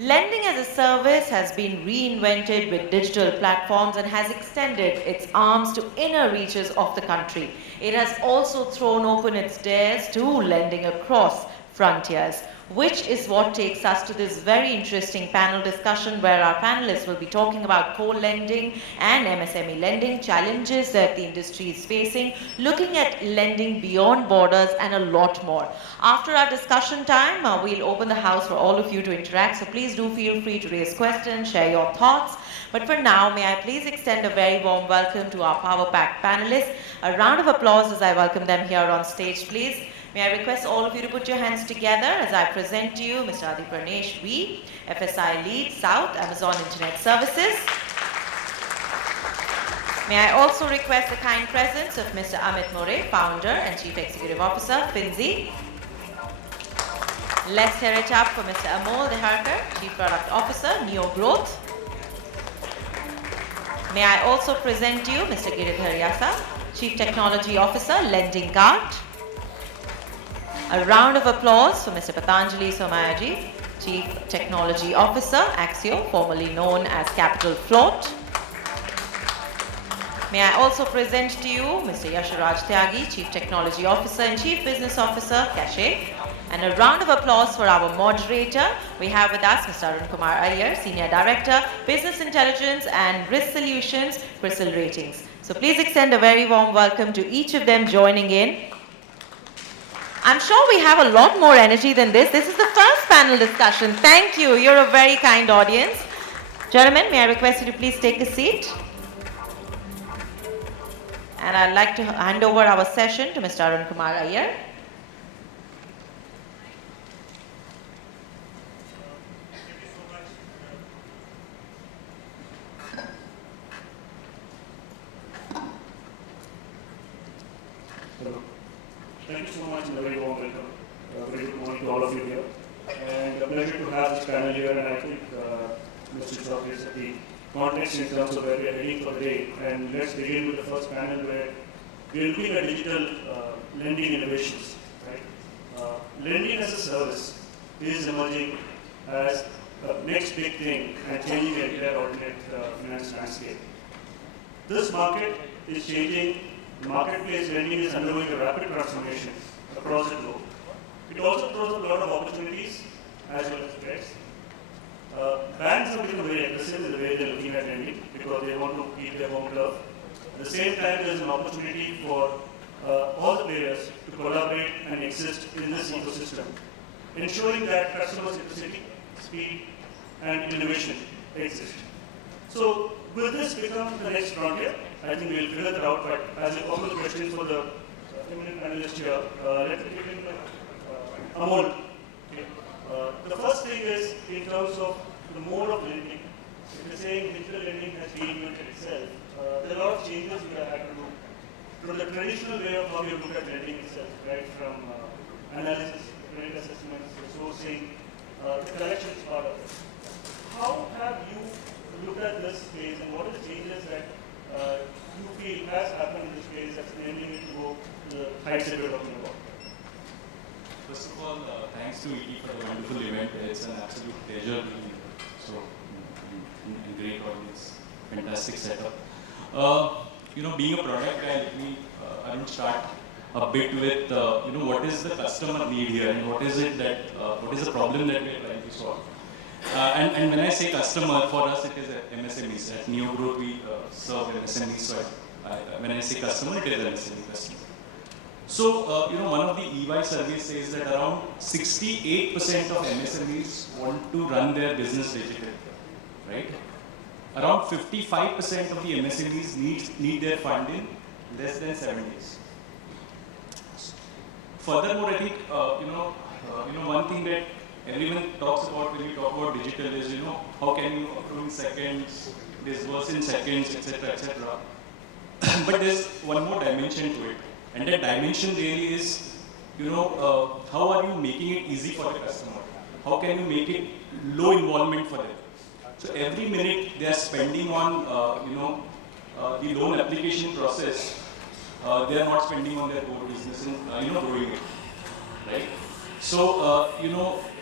Lending as a service has been reinvented with digital platforms and has extended its arms to inner reaches of the country. It has also thrown open its doors to lending across frontiers, which is what takes us to this very interesting panel discussion where our panelists will be talking about co-lending and MSME lending, challenges that the industry is facing, looking at lending beyond borders and a lot more. After our discussion time, we'll open the house for all of you to interact, so please do feel free to raise questions, share your thoughts. But for now, may I please extend a very warm welcome to our power-packed panelists. A round of applause as I welcome them here on stage, please. May I request all of you to put your hands together as I present to you Mr. Adi Pranesh V, FSI Lead, South, Amazon Internet Services. May I also request the kind presence of Mr. Amit More, Founder and Chief Executive Officer, Finzy. Let's hear it up for Mr. Amol Deherkar, Chief Product Officer, NeoGrowth. May I also present to you Mr. Giridhar Yasa, Chief Technology Officer, LendingKart. A round of applause for Mr. Patanjali Somayaji, Chief Technology Officer, Axio, formerly known as Capital Float. May I also present to you Mr. Yashoraj Tyagi, Chief Technology Officer and Chief Business Officer, CASHe. And a round of applause for our moderator. We have with us Mr. Arunkumar Iyer, Senior Director, Business Intelligence and Risk Solutions, CRISIL Ratings. So please extend a very warm welcome to each of them joining in. I'm sure we have a lot more energy than this. This is the first panel discussion. Thank you. You're a very kind audience. Gentlemen, may I request you to please take a seat? And I'd like to hand over our session to Mr. Arunkumar Iyer. Thank you so much and a very warm welcome. Very good morning to all of you here. And a pleasure to have this panel here, and I think Mr. Chowdhury is the context in terms of where we are heading for the day. And let's begin with the first panel where we are looking at digital lending innovations. Right? Lending as a service is emerging as the next big thing and changing the entire alternate finance landscape. This market is changing. Marketplace lending is undergoing a rapid transformation across the globe. It also throws up a lot of opportunities as well as threats. Banks have become very aggressive in the way they're looking at lending because they want to keep their home turf. At the same time, there's an opportunity for all the players to collaborate and exist in this ecosystem, ensuring that customer centricity, speed, and innovation exist. So, will this become the next frontier? I think we'll figure that out, but as a common question for the eminent panelist here, let me begin with Amol. Okay. The first thing is, in terms of the mode of lending, if you're saying digital lending has reinvented itself, there are a lot of changes we have had to do from the traditional way of how you look at lending itself, right? From analysis, credit assessments, sourcing, the collections part of it. How have you looked at this phase, and what are the changes that you feel has happened in this phase that's enabling it to go to the heights that we're talking about? First of all, thanks to ET for the wonderful event. It's an absolute pleasure being here. So, great audience, fantastic setup. Being a product guy, I will start a bit with, what is the customer need here, and what is it that, what is the problem that we are trying to solve. And when I say customer, for us it is MSMEs. At NeoGrowth we serve MSMEs. So when I say customer, it is MSME customer. So one of the EY surveys says that around 68% of MSMEs want to run their business digitally, right? Around 55% of the MSMEs need their fund in less than 7 days. Furthermore, I think one thing that everyone talks about when you talk about digital is, how can you approve in seconds, disburse in seconds, etc., etc. But there's one more dimension to it, and that dimension really is, how are you making it easy for the customer? How can you make it low involvement for them? So every minute they are spending on, the loan application process, they are not spending on their core business and, growing it, right? So,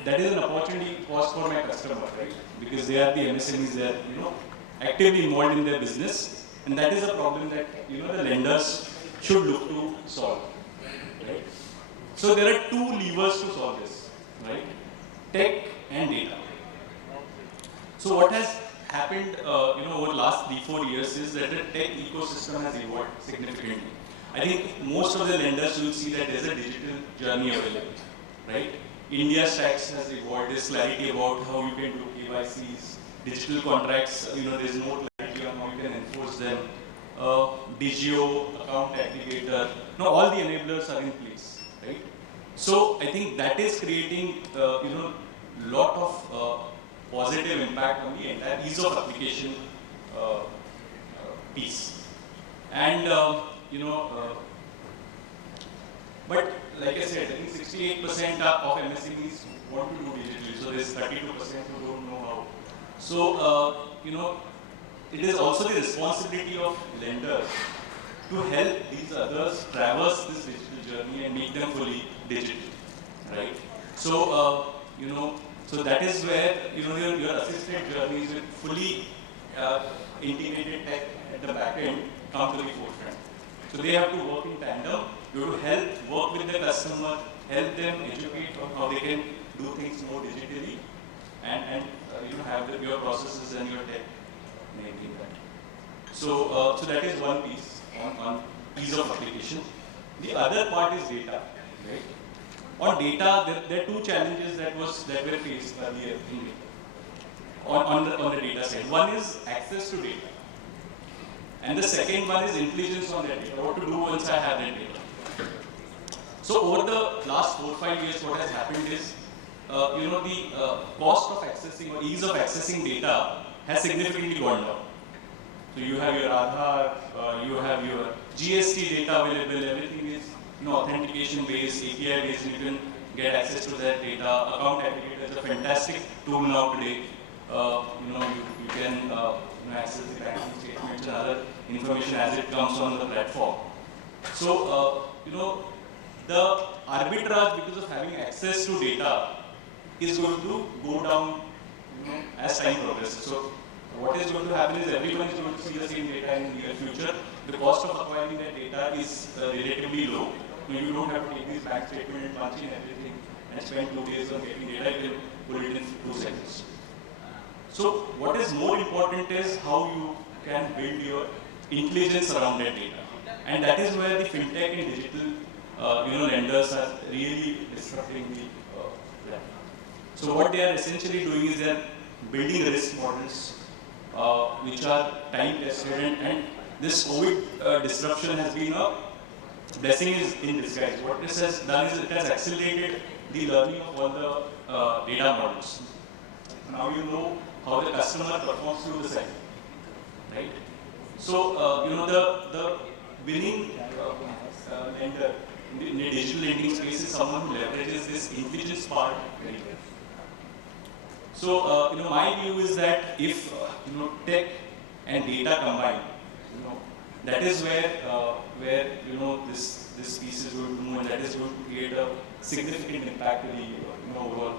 that is an opportunity cost for my customer, right? Because they are the MSMEs, they are, actively involved in their business. And that is a problem that, the lenders should look to solve, right? So there are two levers to solve this, right? Tech and data. So what has happened, over the last 3-4 years is that the tech ecosystem has evolved significantly. I think most of the lenders will see that there's a digital journey available, right? India Stacks has evolved. There's clarity about how you can do KYCs, digital contracts. There's more clarity on how you can enforce them. Digio, account aggregator. Now all the enablers are in place, right? So I think that is creating, lot of positive impact on the entire ease of application piece. And but like I said, I think 68% of MSMEs want to do digitally, so there's 32% who don't know how. So, it is also the responsibility of lenders to help these others traverse this digital journey and make them fully digital, right? So, so that is where, your assisted journeys with fully integrated tech at the back end come to the forefront. So they have to work in tandem. You have to help work with the customer, help them educate on how they can do things more digitally, and have your processes and your tech enabling that. So, so that is one piece on ease of application. The other part is data, right? On data, there are two challenges that were faced earlier in data. On the data side, one is access to data. And the second one is intelligence on that data, what to do once I have that data. So over the last 4-5 years, what has happened is, the cost of accessing or ease of accessing data has significantly gone down. So you have your Aadhaar, you have your GST data available, everything is authentication based, API based, and you can get access to that data. Account aggregator is a fantastic tool now today. You can access the banking statements and other information as it comes on the platform. So, the arbitrage because of having access to data is going to go down, as time progresses. So, what is going to happen is everyone is going to see the same data in the near future. The cost of acquiring that data is relatively low. You don't have to take this bank statement and punch in everything and spend 2 days on getting data. You can put it in 2 seconds. So what is more important is how you can build your intelligence around that data. And that is where the fintech and digital lenders are really disrupting the platform. So what they are essentially doing is they are building risk models which are time tested, and this COVID disruption has been a blessing in disguise. What this has done is it has accelerated the learning of all the data models. Now you know how the customer performs through the cycle, right? So the winning lender in the digital lending space is someone who leverages this intelligence part very well. So my view is that if tech and data combine, that is where this piece is going to move, and that is going to create a significant impact to the overall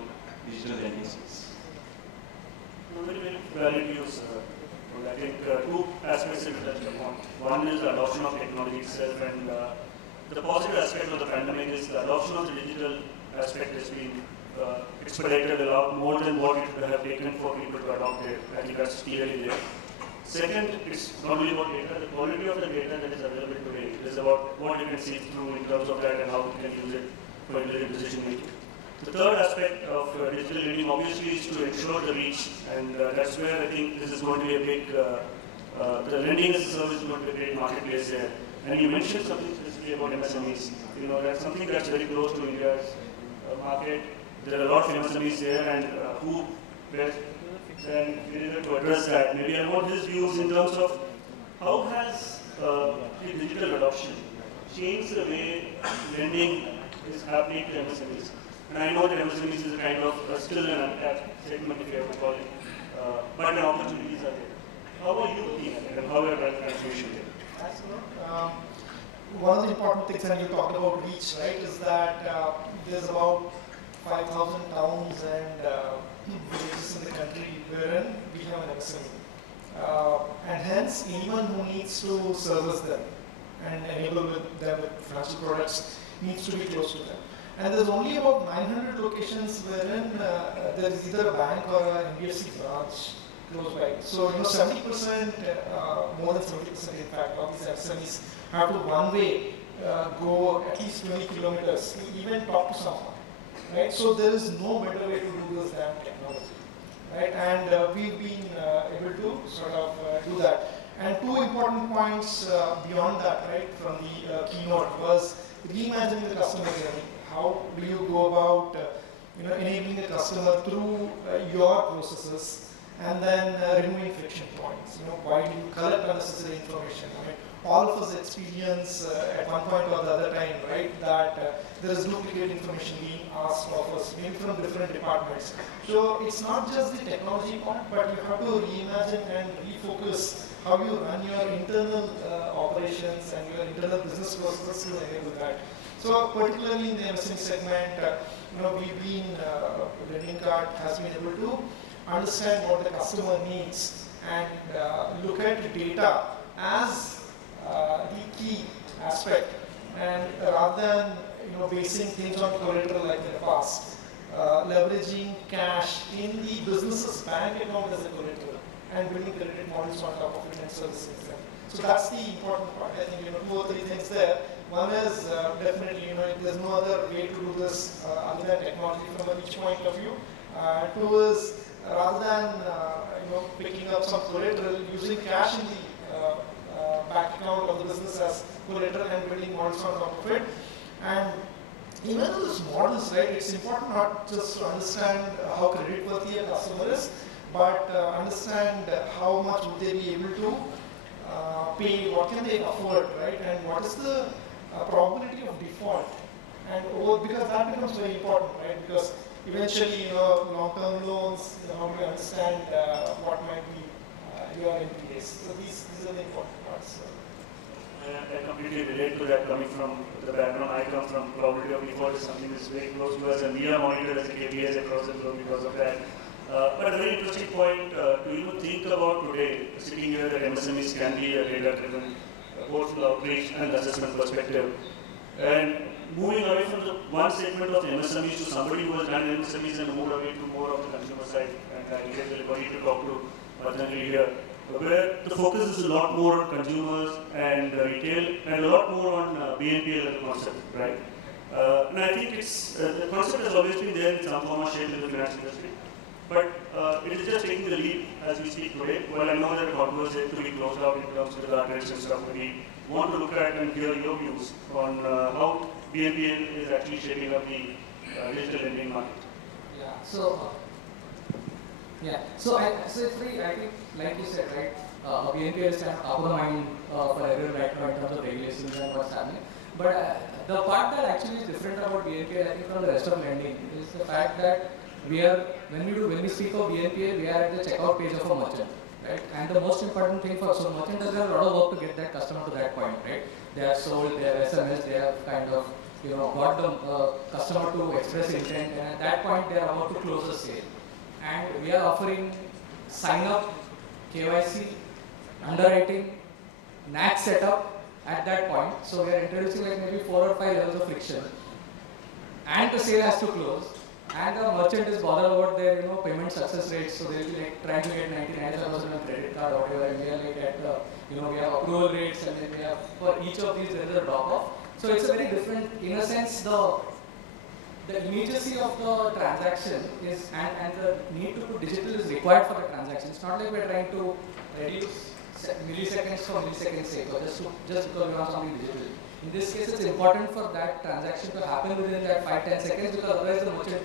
digital lending space. Very valid views. I think two aspects to touch upon. One is the adoption of technology itself, and the positive aspect of the pandemic is the adoption of the digital aspect has been expedited a lot more than what it would have taken for people to adopt it. I think that's clearly there. Second, it's not only about data, the quality of the data that is available today. It is about what you can see through in terms of that and how you can use it for intelligent decision making. The third aspect of digital lending obviously is to ensure the reach, and that's where I think this is going to be a big, the lending as a service is going to be a great marketplace there. And you mentioned something specifically about MSMEs. That's something that's very close to India's market. There are a lot of MSMEs there, and who best than Giridhar to address that. Maybe I want his views in terms of how has the digital adoption changed the way lending is happening to MSMEs. And I know that MSMEs is a kind of still an untapped segment, if you have to call it, but the opportunities are there. How are you looking at it, and how are your transformation there? One of the important things when you talked about reach, right, is that there's about 5,000 towns and villages in the country wherein we have an MSME. And hence, anyone who needs to service them and enable them with financial products needs to be close to them. And there's only about 900 locations wherein there is either a bank or an NBFC branch close by. So, 70%, more than 70% in fact, of these SMEs have to one way go at least 20 kilometers to even talk to someone. Right? So there is no better way to do this than technology. Right? And we've been able to sort of do that. And two important points beyond that, right, from the keynote was reimagining the customer journey. How do you go about enabling the customer through your processes and then removing friction points? Why do you collect unnecessary information? I mean, all of us experience at one point or the other time, right, that there is duplicate information being asked of us, maybe from different departments. So it's not just the technology part, but you have to reimagine and refocus how you run your internal operations and your internal business processes to enable that. So particularly in the MSME segment, we've been, LendingKart has been able to understand what the customer needs and look at data as the key aspect, and rather than basing things on collateral like in the past, leveraging cash in the business's bank account as a collateral and building credit models on top of it and servicing them. So that's the important part. I think 2 or 3 things there. One is definitely there's no other way to do this other than technology from a reach point of view. Two is rather than picking up some collateral, using cash in the bank account of the business as collateral and building models on top of it. And even though these models, right, it's important not just to understand how creditworthy a customer is, but understand how much would they be able to pay, what can they afford, right, and what is the probability of default. And because that becomes very important, right, because eventually, long-term loans, how do you understand what might be your NPAs. So these are the important parts. I completely relate to that, coming from the background I come from. Probability of default is something that's very close to us, and we are monitored as a KPIs across the globe because of that. But a very interesting point to even think about today, sitting here that MSMEs can be a data-driven, both outreach and assessment perspective. And moving away from the one segment of MSMEs to somebody who has done MSMEs and moved away to more of the consumer side, and I get the liberty to talk to Patanjali here, where the focus is a lot more on consumers and retail and a lot more on BNPL as a concept, right? And I think the concept has always been there in some form or shape in the finance industry, but it is just taking the lead as we speak today. Well, I know that contours have to be closed out in terms of the guardrails and stuff, but we want to look at and hear your views on how BNPL is actually shaping up the digital lending market. Yeah. So it's very, I think, like you said, right, BNPL is kind of top of the mind for everyone right now in terms of regulations and what's happening. But the part that actually is different about BNPL, I think, from the rest of lending is the fact that when we speak of BNPL, we are at the checkout page of a merchant, right? And the most important thing so merchant does have a lot of work to get that customer to that point, right? They have sold, they have SMS, they have kind of, got the customer to express intent, and at that point, they are about to close the sale. And we are offering sign up, KYC, underwriting, NAC setup at that point. So we are introducing like maybe 4 or 5 levels of friction. And the sale has to close. And the merchant is bothered about their payment success rates. So they'll be like trying to get 99% on credit card or whatever. And we are like at we have approval rates, and then we have for each of these there is a drop off. So it's a very different, in a sense, the immediacy of the transaction is, and the need to put digital is required for the transaction. It's not like we're trying to reduce milliseconds for milliseconds sake, or just because we want something digital. In this case, it's important for that transaction to happen within that 5-10 seconds, because otherwise the merchant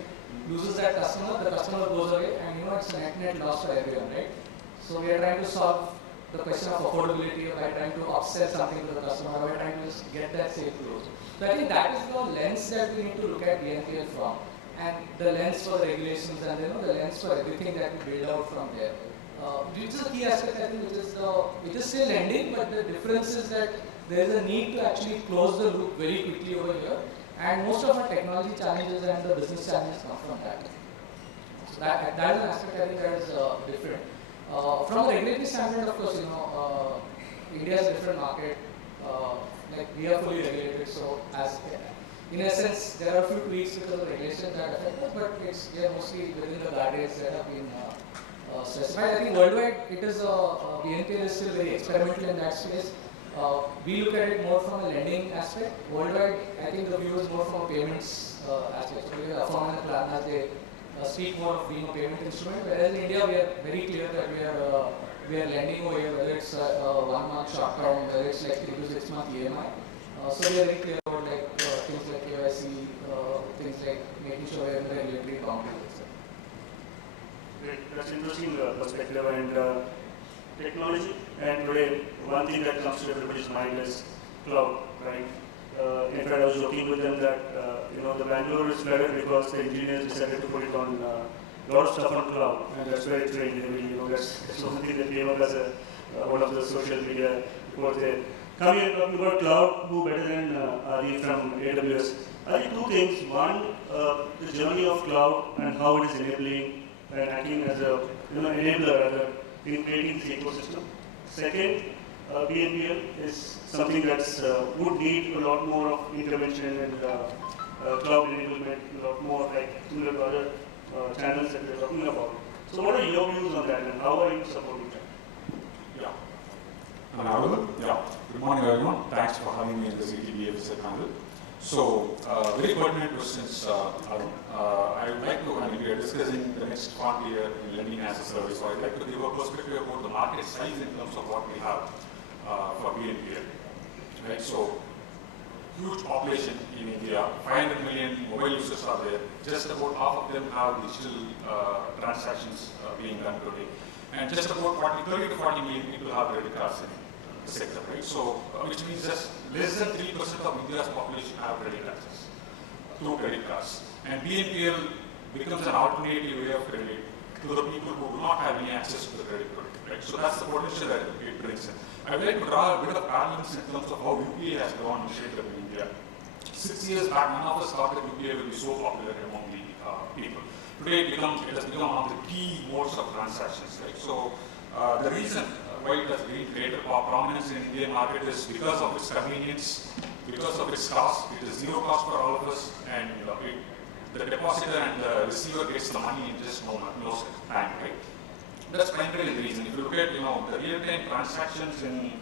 loses that customer, the customer goes away, and it's a net loss for everyone, right? So we are trying to solve the question of affordability by trying to upsell something to the customer, by trying to just get that sale closed. So I think that is the lens that we need to look at BNPL from, and the lens for the regulations, and the lens for everything that we build out from there. Which is a key aspect, I think, which is still lending, but the difference is that there is a need to actually close the loop very quickly over here, And most of our technology challenges and the business challenges come from that. So that is an aspect I think that is different. From the regulatory standpoint, of course, India is a different market. Like we are fully regulated, so as in a sense, there are a few tweaks because of regulations that affect us, but we are mostly within the guardrails that have been specified. I think worldwide, BNPL is still very experimental in that space. We look at it more from a lending aspect. Worldwide, I think the view is more from a payments aspect. So we are Affirm and Klarna, as they speak more of being a payment instrument. Whereas in India, we are very clear that we are lending over here, whether it's 1 month short term, whether it's like 3 to 6 month EMI. So we are very clear about things like KYC, things like making sure we are in the regulatory boundaries. Great. That's interesting perspective and technology. And today, one thing that comes to everybody's mind is cloud, right? In fact, I was joking with them that the Bangalore is flooded because the engineers decided to put it on a lot of stuff on cloud, and that's where it's really heavily. That's one thing that came up as one of the social media reports there. Coming and talking about cloud, who better than Adi from AWS? I think two things. One, the journey of cloud and how it is enabling and acting as a enabler rather in creating this ecosystem. Second, BNPL is something that would need a lot more of intervention and cloud enablement, a lot more like similar to other channels that we're talking about. So what are your views on that and how are you supporting that? Yeah. Arun, yeah. Good morning everyone. Thanks for having me in the CTBFS panel. So, very pertinent questions, Arun. I would like to, we are discussing the next frontier in lending as a service. So, I'd like to give a perspective about the market size in terms of what we have for BNPL. Right? So, huge population in India, 500 million mobile users are there. Just about half of them have digital transactions being done today. And just about 30 to 40 million people have credit cards in the sector, right? So, which means just less than 3% of India's population have credit access through credit cards. And BNPL becomes an alternative way of credit to the people who do not have any access to the credit card, right? So that's the potential that it brings in. I would like to draw a bit of parallels in terms of how UPI has grown and shaped up in India. 6 years back, none of us thought that UPI would be so popular among the people. Today, it has become one of the key modes of transactions, right? So, the reason why it has gained greater prominence in the Indian market is because of its convenience, because of its cost. It is zero cost for all of us, and the depositor and the receiver gets the money in just no time, right? That's primarily the reason. If you look at the real-time transactions in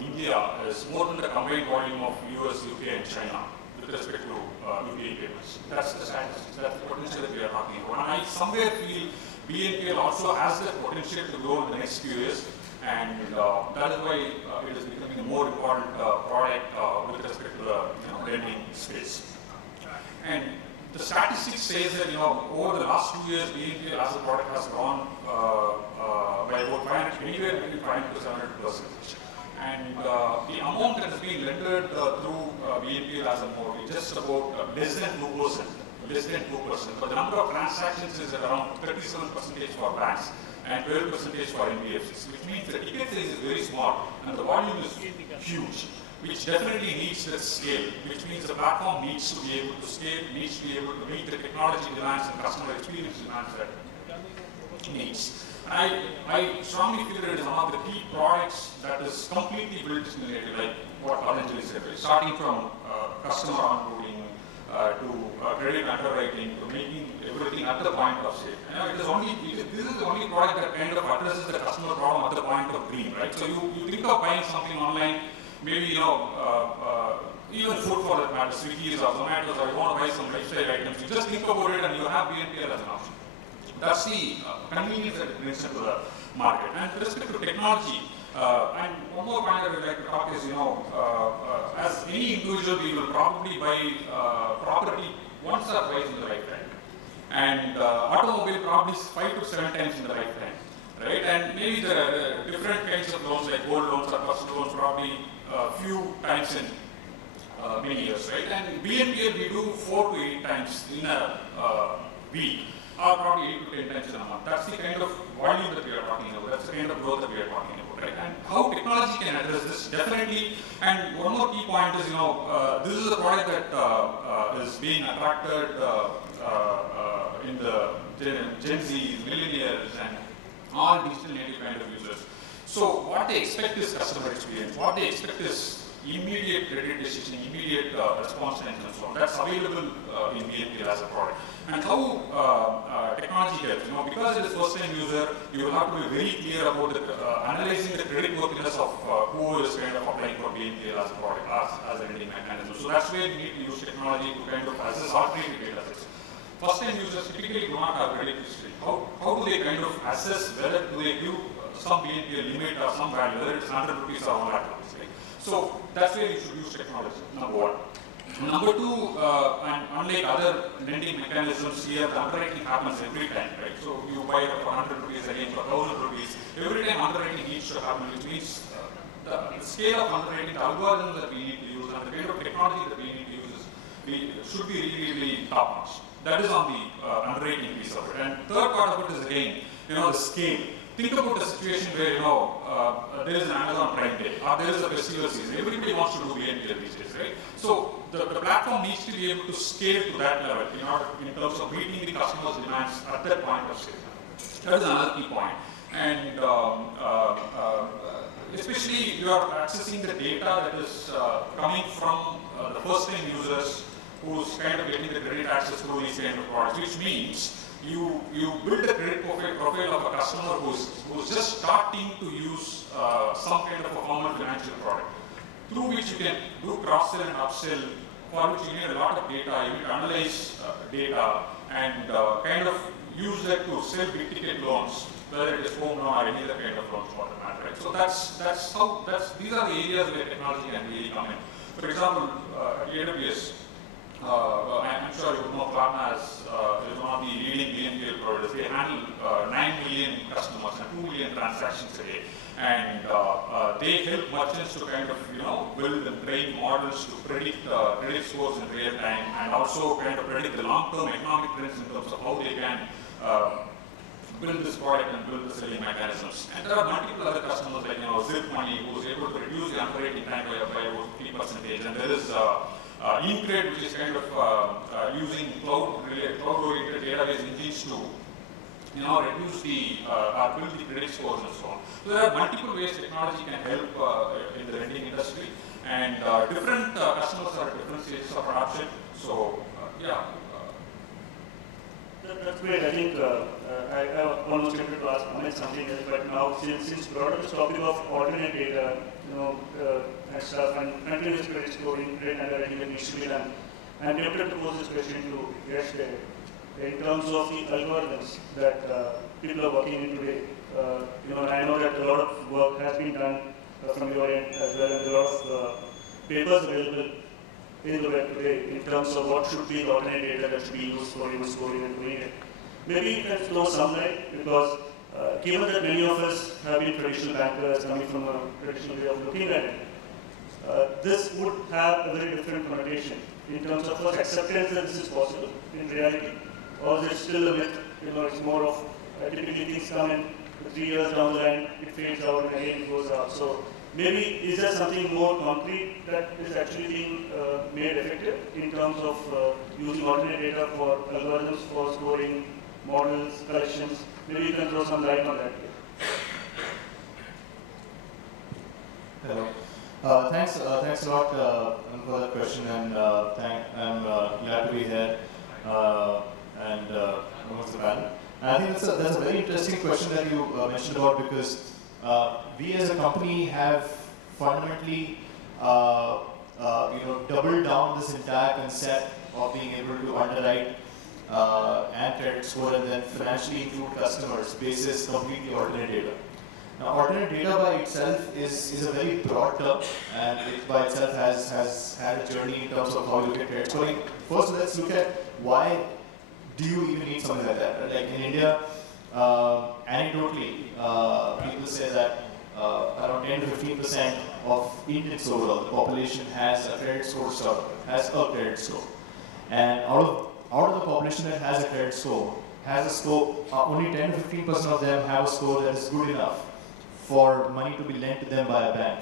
India is more than the combined volume of US, UK, and China with respect to UPI payments. That's the statistics. That's the potential that we are talking about. And I somewhere feel BNPL also has the potential to grow in the next few years, and that is why it is becoming a more important product with respect to the lending space. And the statistics says that over the last 2 years, BNPL as a product has grown by about anywhere between 500 to 700%. And the amount that has been lended through BNPL as a mode is just about less than 2%. Less than 2%. But the number of transactions is around 37% for banks and 12% for NBFCs, which means the ticket size is very small and the volume is huge, which definitely needs that scale, which means the platform needs to be able to scale, needs to be able to meet the technology demands and customer experience demands that it needs. I strongly feel that it is one of the key products that is completely built in native, like what Patanjali said, starting from customer onboarding to credit underwriting to making everything at the point of sale. This is the only product that kind of addresses the customer problem at the point of green, right? So you think of buying something online, maybe even food for that matter, Swiggy or Zomato, or you want to buy some lifestyle items, you just think about it and you have BNPL as an option. That's the convenience that it brings into the market. And with respect to technology, and one more point I would like to talk is, as any individual, we will probably buy property once or twice in the lifetime. And automobile probably 5 to 7 times in the lifetime, right? And maybe there are different kinds of loans like gold loans or personal loans probably a few times in many years, right? And BNPL we do 4 to 8 times in a week, or probably 8 to 10 times in a month. That's the kind of volume that we are talking about. That's the kind of growth that we are talking about. right? And how technology can address this, definitely. And one more key point is, this is a product that is being attracted in the Gen Zs, millennials, and all digital native kind of users. So what they expect is customer experience. What they expect is immediate credit decision, immediate response time, and so on. That's available in BNPL as a product. And how technology helps, because it is first-time user, you will have to be very clear about analyzing the credit worthiness of who is kind of applying for BNPL as a product, as a lending mechanism. So that's where you need to use technology to kind of assess alternative data sets. First-time users typically do not have credit history. How do they kind of assess whether do they give some BNPL limit or some value, whether it's 100 rupees or 1 lakh rupees, right? So that's where you should use technology, number one. Number two, and unlike other lending mechanisms, here the underwriting happens every time, right? So you buy it for 100 rupees, again for 1,000 rupees. Every time underwriting needs to happen, which means the scale of underwriting, the algorithms that we need to use, and the kind of technology that we need to use should be really, really top notch. That is on the underwriting piece of it. And third part of it is again, the scale. Think about a situation where, there is an Amazon Prime Day, or there is a festival season. Everybody wants to do BNPL these days, right? So the platform needs to be able to scale to that level in terms of meeting the customer's demands at that point of sale. That is another key point. And especially you are accessing the data that is coming from the first-time users who's kind of getting the credit access through these kind of products, which means you build a credit profile of a customer who's just starting to use some kind of a common financial product, through which you can do cross-sell and upsell, for which you need a lot of data. You need to analyze data and kind of use that to sell big-ticket loans, whether it is home loan or any other kind of loans for the matter. Right? So these are the areas where technology can really come in. For example, AWS. I'm sure you know Klarna is one of the leading BNPL providers. They handle 9 million customers and 2 million transactions a day. And they help merchants to kind of, build and train models to predict credit scores in real time, and also kind of predict the long-term economic trends in terms of how they can build this product and build the selling mechanisms. And there are multiple other customers like, Zip Money, who is able to reduce the underwriting time by about 3%. And there is InCred, which is kind of using cloud-oriented database engines to, reduce the build the credit scores and so on. So there are multiple ways technology can help in the lending industry, and different customers are at different stages of adoption. So yeah. That's great. I think I almost wanted to ask Amit something else, but now since you brought up this topic of alternate data, and stuff, and continuous credit scoring, credit underwriting that needs to be done, I'm tempted to pose this question to Yash there. In terms of the algorithms that people are working in today, I know that a lot of work has been done from your end as well, and a lot of papers available in the web today in terms of what should be the alternate data that should be used for even scoring and doing it. Maybe you can throw some light, because given that many of us have been traditional bankers coming from a traditional way of looking at it, this would have a very different connotation in terms of first acceptance that this is possible in reality, or is it still a myth? It's more of typically things come in 3 years down the line, it fades out and again it goes up. So maybe is there something more concrete that is actually being made effective in terms of using alternate data for algorithms for scoring, models, collections? Maybe you can throw some light on that. Hello. Thanks a lot for that question, and I'm glad to be here and amongst the panel. And I think that's a very interesting question that you mentioned about, because we as a company have fundamentally doubled down this entire concept of being able to underwrite and credit score and then financially include customers basis completely alternate data. Now, alternate data by itself is a very broad term, and it by itself has had a journey in terms of how you look at credit scoring. First, let's look at why do you even need something like that? Like in India, anecdotally, people say that around 10 to 15% of Indians overall, the population has a credit score, and out of the population that has a credit score, only 10 to 15% of them have a score that is good enough for money to be lent to them by a bank.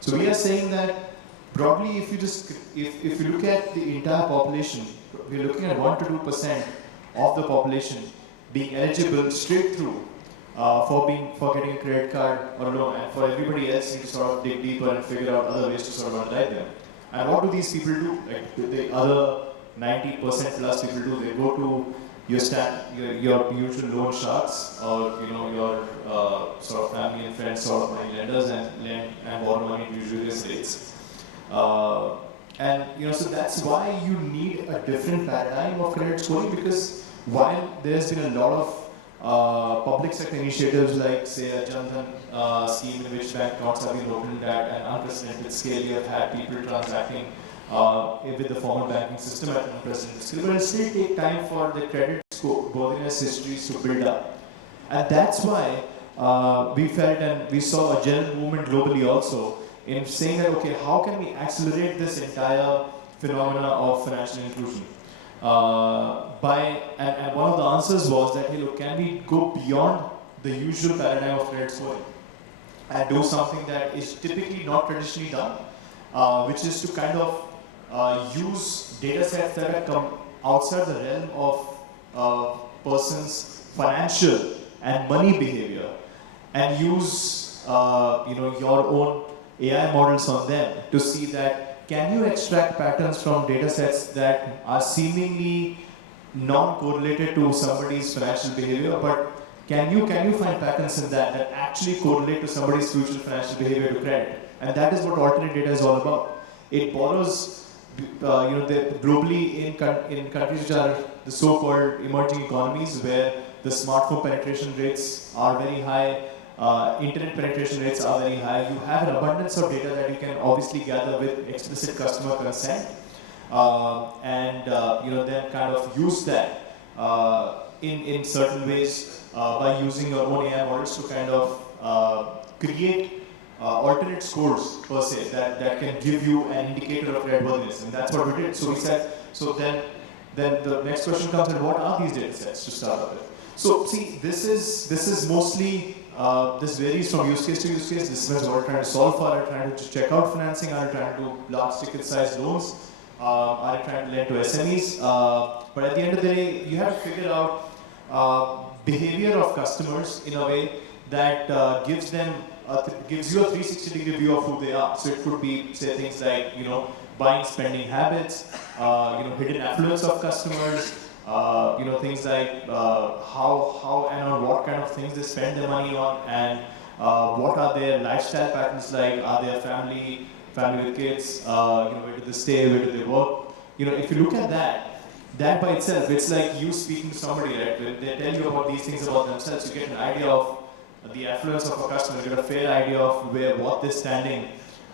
So we are saying that broadly, if you look at the entire population, we're looking at 1 to 2% of the population being eligible straight through for getting a credit card or loan, and for everybody else need to sort of dig deeper and figure out other ways to sort of underwrite them. And what do these people do? Like the other 90% plus people do, they go to your usual loan sharks, or your sort of family and friends sort of money lenders, and lend and borrow money at usually rates. So that's why you need a different paradigm of credit scoring, because while there's been a lot of public sector initiatives like, say, a Jan Dhan scheme in which bank accounts have been opened at an unprecedented scale, you have had people transacting with the formal banking system at an unprecedented scale, but it still takes time for the credit worthiness histories to build up. And that's why we felt, and we saw a general movement globally also, in saying that, okay, how can we accelerate this entire phenomena of financial inclusion? And one of the answers was that, hey, look, can we go beyond the usual paradigm of credit scoring and do something that is typically not traditionally done, which is to kind of use data sets that come outside the realm of a person's financial and money behavior, and use your own AI models on them to see that, can you extract patterns from data sets that are seemingly non-correlated to somebody's financial behavior, but can you find patterns in that actually correlate to somebody's future financial behavior to credit? And that is what alternate data is all about. It borrows, globally in countries which are the so-called emerging economies, where the smartphone penetration rates are very high, internet penetration rates are very high. You have an abundance of data that you can obviously gather with explicit customer consent, and then kind of use that in certain ways by using your own AI models to kind of create alternate scores per se that can give you an indicator of creditworthiness, and that's what we did. So we said, so then the next question comes in, what are these data sets to start off with? So see, this is mostly this varies from use case to use case. This is what we're trying to solve for. Are you trying to check out financing? Are you trying to do large ticket size loans? Are you trying to lend to SMEs? But at the end of the day, you have to figure out behavior of customers in a way that gives you a 360-degree view of who they are. So it could be, say, things like buying, spending habits, hidden affluence of customers. Things like how and on what kind of things they spend their money on, and what are their lifestyle patterns like. Are they a family with kids? Where do they stay? Where do they work? If you look at that by itself, it's like you speaking to somebody, right? When they tell you about these things about themselves, you get an idea of the affluence of a customer. You get a fair idea of what their standing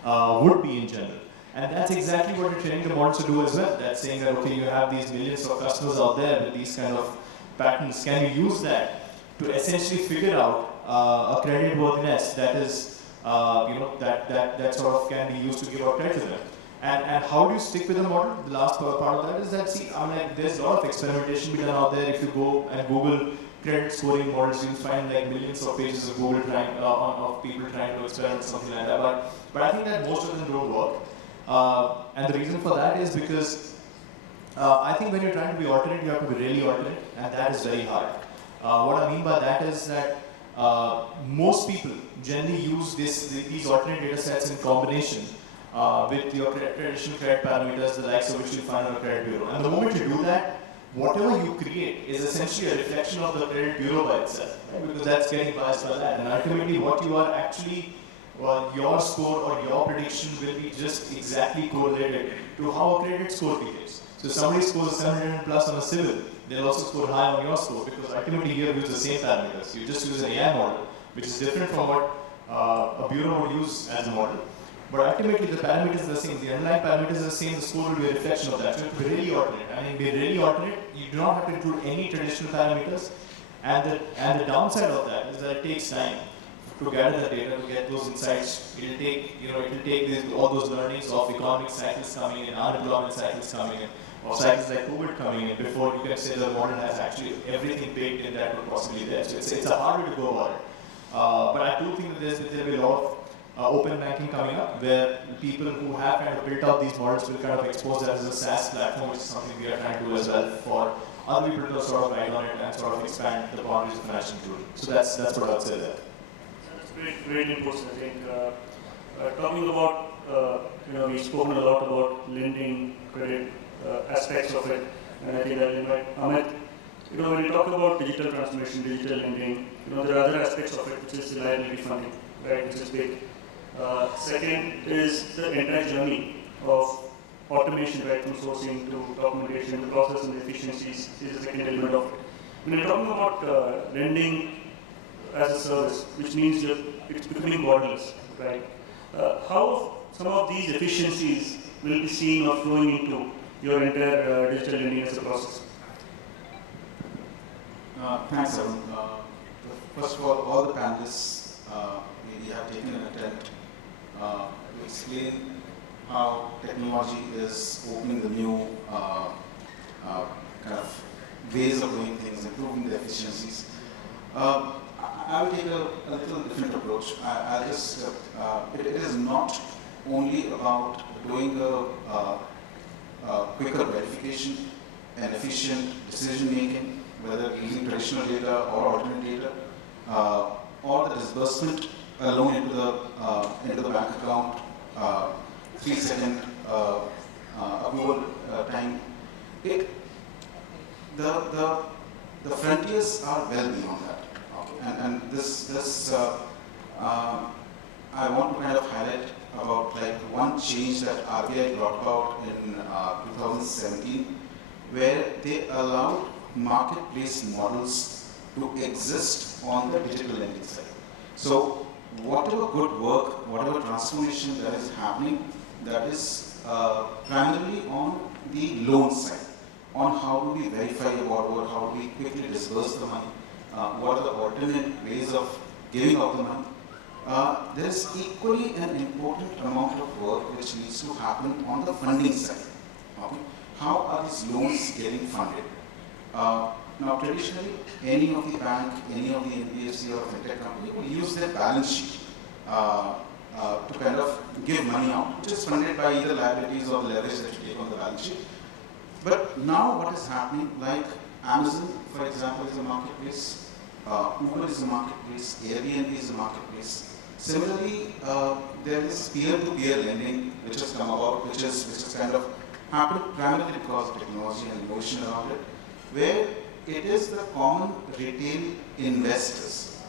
would be in general. And that's exactly what we're training the models to do as well. That's saying that, okay, you have these millions of customers out there with these kind of patterns. Can you use that to essentially figure out a credit worthiness that is, that sort of can be used to give out credit to them? And how do you stick with the model? The last part of that is that, see, there's a lot of experimentation being done out there. If you go and Google credit scoring models, you'll find like millions of pages of Google of people trying to experiment something like that. But I think that most of them don't work. And the reason for that is because I think when you're trying to be alternate, you have to be really alternate, and that is very hard. What I mean by that is that most people generally use these alternate data sets in combination with your traditional credit parameters, the likes of which you find on a credit bureau. And the moment you do that, whatever you create is essentially a reflection of the credit bureau by itself, right? Because that's getting biased by that. And ultimately, what you are actually your score or your prediction will be just exactly correlated to how a credit score behaves. So if somebody scores 700 plus on a civil, they'll also score high on your score, because ultimately here you use the same parameters. You just use an AI model, which is different from what a bureau would use as a model. But ultimately the parameters are the same. The underlying parameters are the same. The score will be a reflection of that. So it's really alternate. I mean, be really alternate. You do not have to include any traditional parameters. And the downside of that is that it takes time to gather the data, to get those insights. It'll take all those learnings of economic cycles coming in, unemployment cycles coming in, or cycles like COVID coming in, before you can say the model has actually everything baked in that was possibly there. So it's a hard way to go about it. But I do think that there'll be a lot of open banking coming up, where people who have kind of built out these models will kind of expose that as a SaaS platform, which is something we are trying to do as well for other people to sort of ride on it and sort of expand the boundaries of financial inclusion. So that's what I'd say there. That's great inputs, I think. Talking about, we've spoken a lot about lending, credit, aspects of it, and I think I'll invite Amit. When you talk about digital transformation, digital lending, there are other aspects of it, which is liability funding, right, which is big. Second is the entire journey of automation, right, from sourcing to documentation, the process and the efficiencies is the second element of it. When you're talking about lending as a service, which means it's becoming borderless, right? How some of these efficiencies will be seen or flowing into your entire digital lending as a process? Thanks, Arun. First of all the panelists, we have taken an attempt to explain how technology is opening the new kind of ways of doing things, improving the efficiencies. I will take a little different approach. I'll just, it is not only about doing a quicker verification and efficient decision making, whether using traditional data or alternate data, or the disbursement alone into the bank account, 3-second approval time. The frontiers are well beyond that. Okay. And this I want to kind of highlight about like one change that RBI brought about in 2017, where they allowed marketplace models to exist on the digital lending side. So whatever good work, whatever transformation that is happening, that is primarily on the loan side, on how do we verify a borrower, how do we quickly disburse the money, what are the alternate ways of giving out the money. There is equally an important amount of work which needs to happen on the funding side. Okay? How are these loans getting funded? Now, traditionally, any of the bank, any of the NBFC or fintech company will use their balance sheet to kind of give money out, which is funded by either liabilities or the leverage that you take on the balance sheet. But now what is happening, like Amazon, for example, is a marketplace, Uber is a marketplace, Airbnb is a marketplace. Similarly, there is peer-to-peer lending which has come about, which is kind of happened primarily because of technology and innovation around it, where it is the common retail investors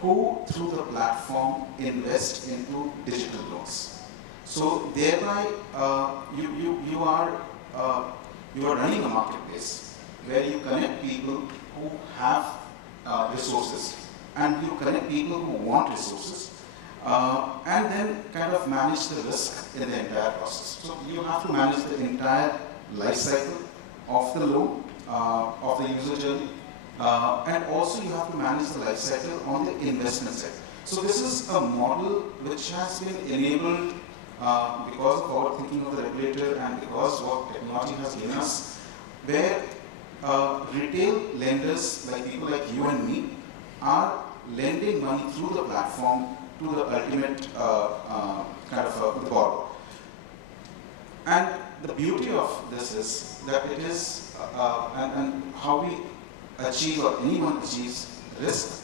who, through the platform, invest into digital loans. So thereby, you are running a marketplace where you connect people who have resources and you connect people who want resources, and then kind of manage the risk in the entire process. So you have to manage the entire life cycle of the loan, of the user journey, and also you have to manage the life cycle on the investment side. So this is a model which has been enabled because of our thinking of the regulator and because of what technology has given us, where retail lenders, like people like you and me, are lending money through the platform to the ultimate kind of the borrower. And the beauty of this is that it is, and how we achieve or anyone achieves risk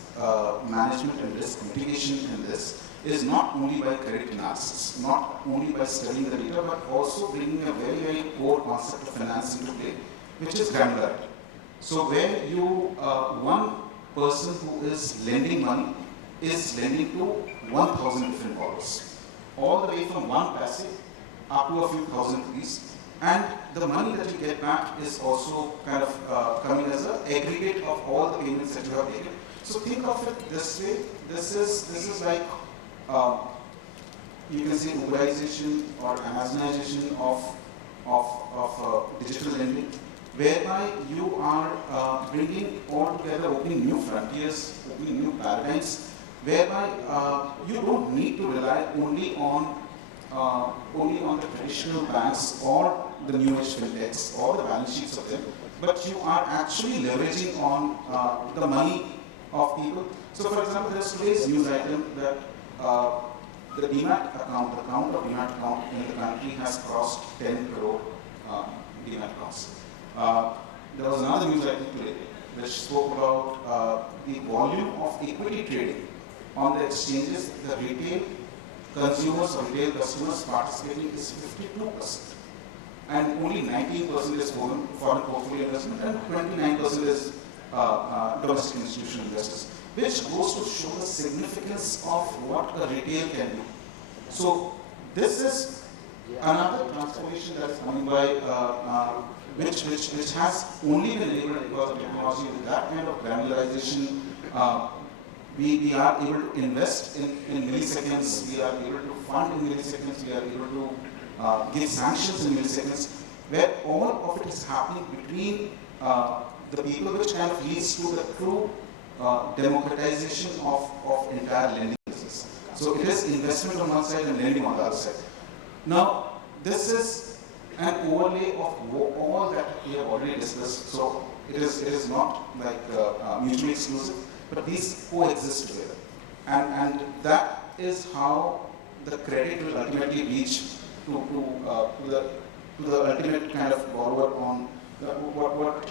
management and risk mitigation in this is not only by credit analysis, not only by studying the data, but also bringing a very, very core concept of finance into play, which is granularity. So where you, one person who is lending money is lending to 1,000 different borrowers, all the way from one passive up to a few thousand rupees. And the money that you get back is also kind of coming as an aggregate of all the payments that you have taken. So think of it this way. This is like you can say Uberization or Amazonization of digital lending, whereby you are bringing all together, opening new frontiers, opening new paradigms, whereby you don't need to rely only on the traditional banks or the new age fintechs or the balance sheets of them, but you are actually leveraging on the money of people. So for example, there's today's news item that the Demat account, the count of Demat account in the country has crossed 10 crore Demat accounts. There was another news item today which spoke about the volume of equity trading on the exchanges. The retail consumers or retail customers participating is 52%. And only 19% is foreign portfolio investment and 29% is domestic institutional investors, which goes to show the significance of what a retail can do. So this is another transformation that is coming by, which has only been enabled because of technology. With that kind of granularization, we are able to invest in milliseconds, we are able to fund in milliseconds, we are able to give sanctions in milliseconds, where all of it is happening between the people, which kind of leads to the true democratization of entire lending business. So it is investment on one side and lending on the other side. Now, this is an overlay of all that we have already discussed. So it is not like mutually exclusive, but these coexist together. And that is how the credit will ultimately reach to the ultimate kind of borrower on what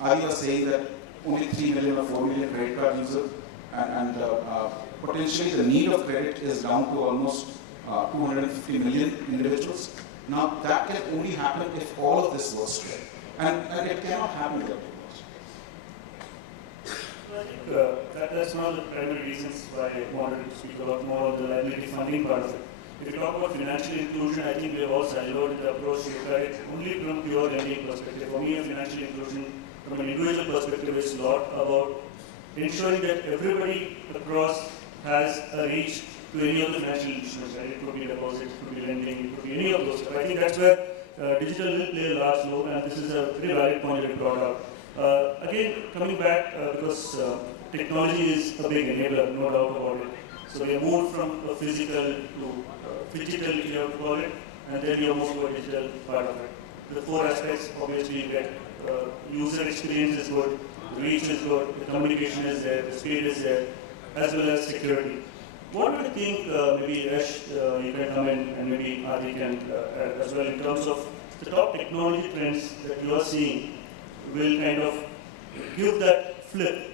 Ari was saying, that only 3 million or 4 million credit card users, and potentially the need of credit is down to almost 250 million individuals. Now that can only happen if all of this works together, and it cannot happen without technology. I think that's one of the primary reasons why I wanted to speak about more of the liability funding part of it. If you talk about financial inclusion, I think we have all siloed the approach to look at it only from pure lending perspective. For me, a financial inclusion from an individual perspective is a lot about ensuring that everybody across has a reach to any of the financial instruments, right? It could be deposits, it could be lending, it could be any of those. I think that's where digital will play a large role, and this is a very valid point that you brought up. Again, coming back, because technology is a big enabler, no doubt about it. So we have moved from a physical to digital, if you have to call it, and then you move to a digital part of it. The 4 aspects, obviously, you get user experience is good, reach is good, the communication is there, the speed is there, as well as security. What do you think, maybe Yash, you can come in, and maybe Adi can add as well, in terms of the top technology trends that you are seeing will kind of give that flip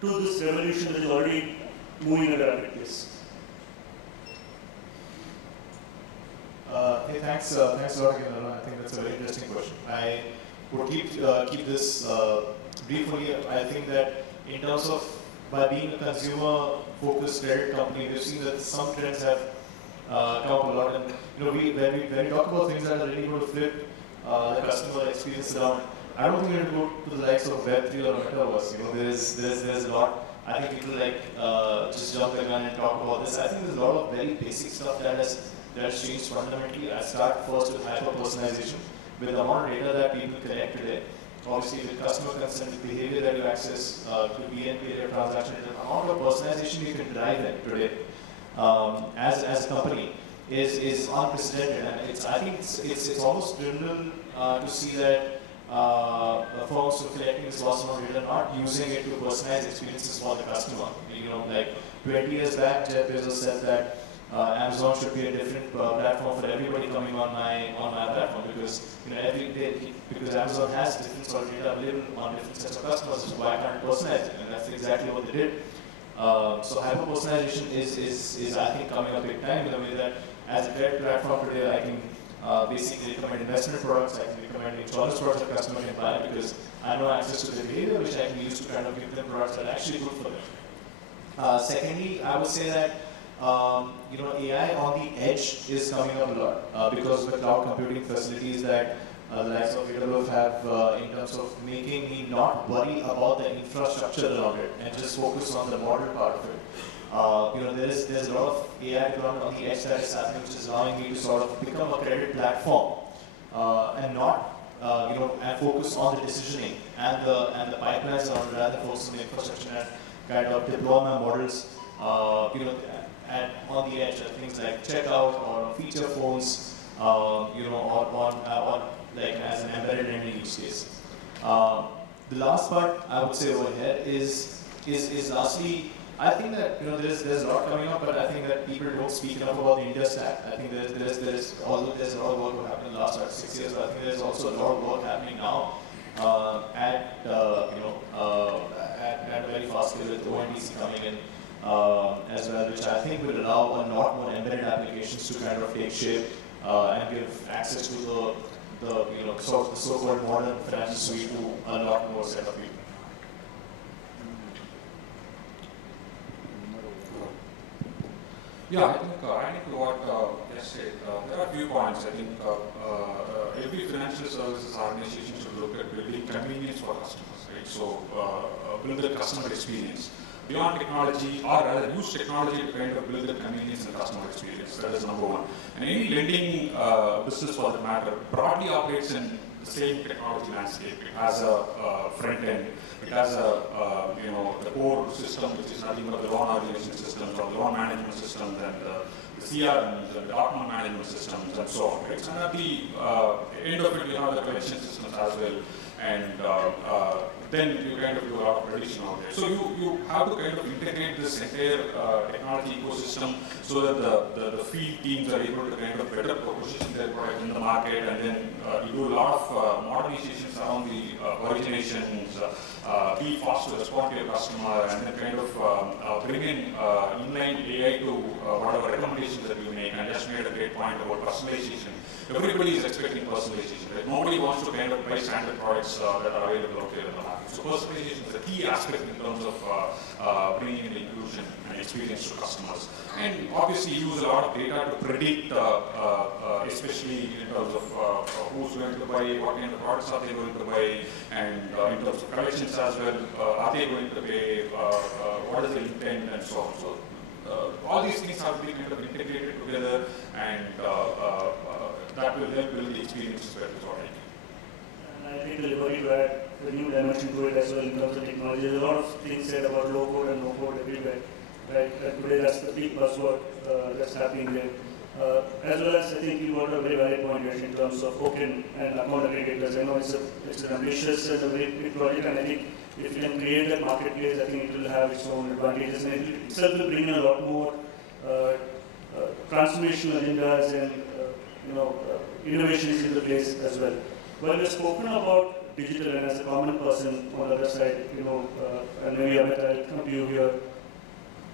to this revolution that is already moving at a rapid pace? Hey, thanks a lot again, Arun. I think that's a very interesting question. I would keep this brief only. I think that in terms of by being a consumer-focused credit company, we've seen that some trends have come up a lot. And when we talk about things that are really going to flip the customer experience around, I don't think we're going to go to the likes of Web3 or Metaverse. There's a lot. I think people just jump the gun and talk about this. I think there's a lot of very basic stuff that has changed fundamentally. I start first with hyper-personalization. With the amount of data that people collect today, obviously with customer consent, the behavior that you access to BNPL transaction, the amount of personalization you can drive in today as a company is unprecedented. And I think it's almost criminal to see that firms who are collecting this vast amount of data not using it to personalize experiences for the customer. Like 20 years back, Jeff Bezos said that Amazon should be a different platform for everybody coming on my platform, because because Amazon has different sort of data available on different sets of customers, so why can't personalize it? And that's exactly what they did. So hyper personalization is I think coming up big time in a way that as a credit platform today, I can basically recommend investment products, I can recommend insurance products that customers can buy because I know access to their behavior, which I can use to kind of give them products that are actually good for them. Secondly, I would say that AI on the edge is coming up a lot because of the cloud computing facilities that the likes of AWS have in terms of making me not worry about the infrastructure around it and just focus on the model part of it. There's a lot of AI deployment on the edge that is happening, which is allowing me to sort of become a credit platform and not and focus on the decisioning and the pipelines around it, rather than focus on the infrastructure and kind of deploy my models on the edge, things like checkout or feature phones, or like as an embedded lending use case. The last part I would say over here is lastly, I think that there's a lot coming up, but I think that people don't speak enough about the India stack. I think there's although there's a lot of work happening in the last 6 years, but I think there's also a lot of work happening now at a very fast scale with ONDC coming in as well, which I think will allow a lot more embedded applications to kind of take shape and give access to the so-called modern financial suite to a lot more set of people. Yeah, I think adding to what Yash said, there are a few points. I think every financial services organization should look at building convenience for customers, right? So build the customer experience. Beyond technology, or rather use technology to kind of build the convenience and customer experience. That is number one. And any lending business for that matter broadly operates in the same technology landscape. It has a front end. It has the core system, which is nothing but the loan origination systems or the loan management systems and the CRMs and the document management systems and so on. Right? So at the end of it, you have the collection systems as well, and then you kind of do a lot of prediction out there. So you have to kind of integrate this entire technology ecosystem so that the field teams are able to kind of better position their product in the market, and then you do a lot of modernizations around the originations, be fast to respond to your customer, and then kind of bring in inline AI to whatever recommendations that you make. And just made a great point about personalization. Everybody is expecting personalization, right? Nobody wants to kind of buy standard products that are available out there in the market. So personalization is a key aspect in terms of bringing in inclusion and experience to customers. And obviously use a lot of data to predict, especially in terms of who's going to buy, what kind of products are they going to buy, and in terms of collections as well, are they going to pay, what is the intent, and so on. So all these things have to be kind of integrated together, and that will help build the experience as well. And I think delivery to add the new dimension to it as well in terms of technology. There's a lot of things said about low code and no code everywhere, right? Today that's the big buzzword that's happening there. As well as I think you got a very valid point in terms of token and account aggregators. I know it's an ambitious and a very big project, and I think if you can create that marketplace, I think it will have its own advantages, and it itself will bring in a lot more transformational agendas and innovations into place as well. Well, we've spoken about digital, and as a common person on the other side, and maybe Amit, I'll come to you here.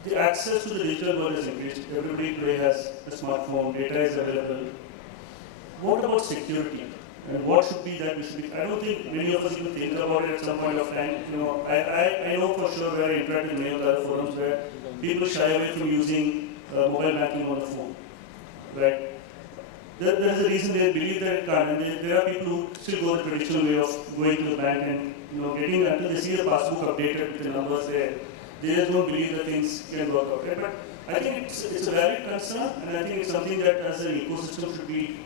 The access to the digital world has increased. Everybody today has a smartphone, data is available. What about security? And what should be that we should be? I don't think many of us even think about it at some point of time. I know for sure where I interact in many of the other forums where people shy away from using mobile banking on the phone, right? There is a reason they believe that it can't, and there are people who still go the traditional way of going to the bank and getting until they see the passbook updated with the numbers there. They just don't believe that things can work out, right? But I think it's a valid concern, and I think it's something that as an ecosystem should be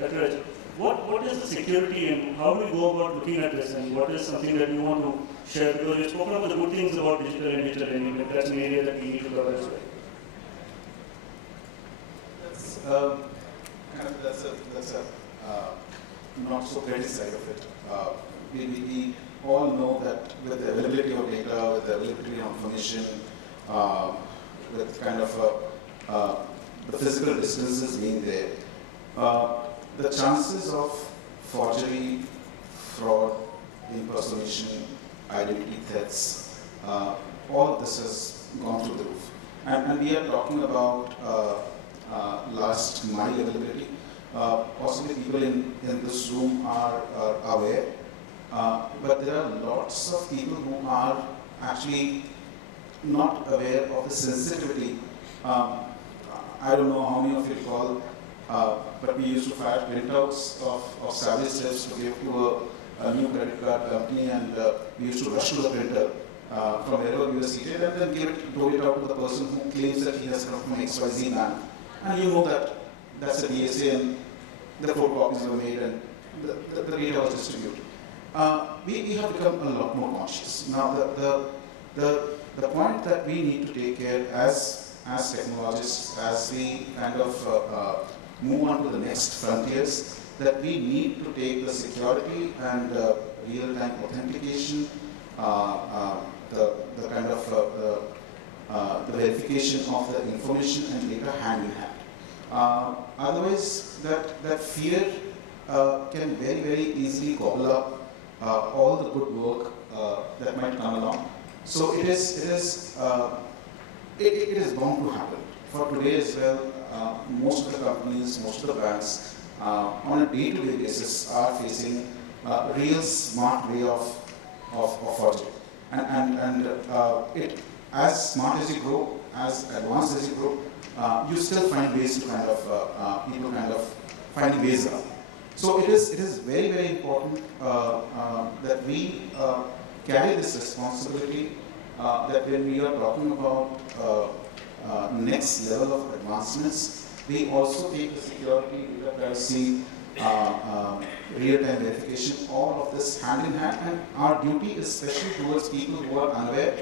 addressed. What is the security, and how do we go about looking at this, and what is something that you want to share? Because you've spoken about the good things about digital and digital lending, but that's an area that we need to cover as well. That's a not so pretty side of it. We all know that with the availability of data, with the availability of information, with kind of the physical distances being there, the chances of forgery, fraud, impersonation, identity thefts, all of this has gone through the roof. And we are talking about last mile availability. Possibly people in this room are aware, but there are lots of people who are actually not aware of the sensitivity. I don't know how many of you recall, but we used to fire printouts of salary slips to give to a new credit card company, and we used to rush to the printer from wherever we were seated and then dole it out to the person who claims that he has come from XYZ bank. And you know that that's a DSA, and the 4 copies were made and the data was distributed. We have become a lot more conscious. Now the point that we need to take care as technologists, as we kind of move on to the next frontiers, that we need to take the security and real-time authentication, the kind of the verification of the information and data hand in hand. Otherwise, that fear can very easily gobble up all the good work that might come along. So it is bound to happen. For today as well, most of the companies, most of the banks, on a day-to-day basis are facing a real smart way of forging. And it, as smart as you grow, as advanced as you grow, you still find ways to kind of, people kind of finding ways around. So it is very important that we carry this responsibility, that when we are talking about next level of advancements, we also take the security, data privacy, real-time verification, all of this hand in hand, and our duty is especially towards people who are unaware,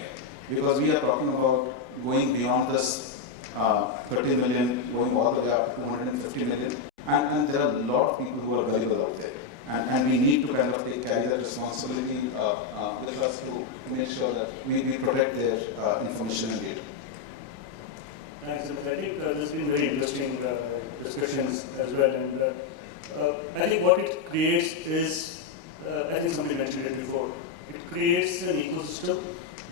because we are talking about going beyond this 30 million, going all the way up to 250 million, and there are a lot of people who are valuable out there. And we need to kind of carry that responsibility with us to make sure that we protect their information and data. Thanks, Amit. I think there's been very interesting discussions as well. And I think what it creates is, I think somebody mentioned it before, it creates an ecosystem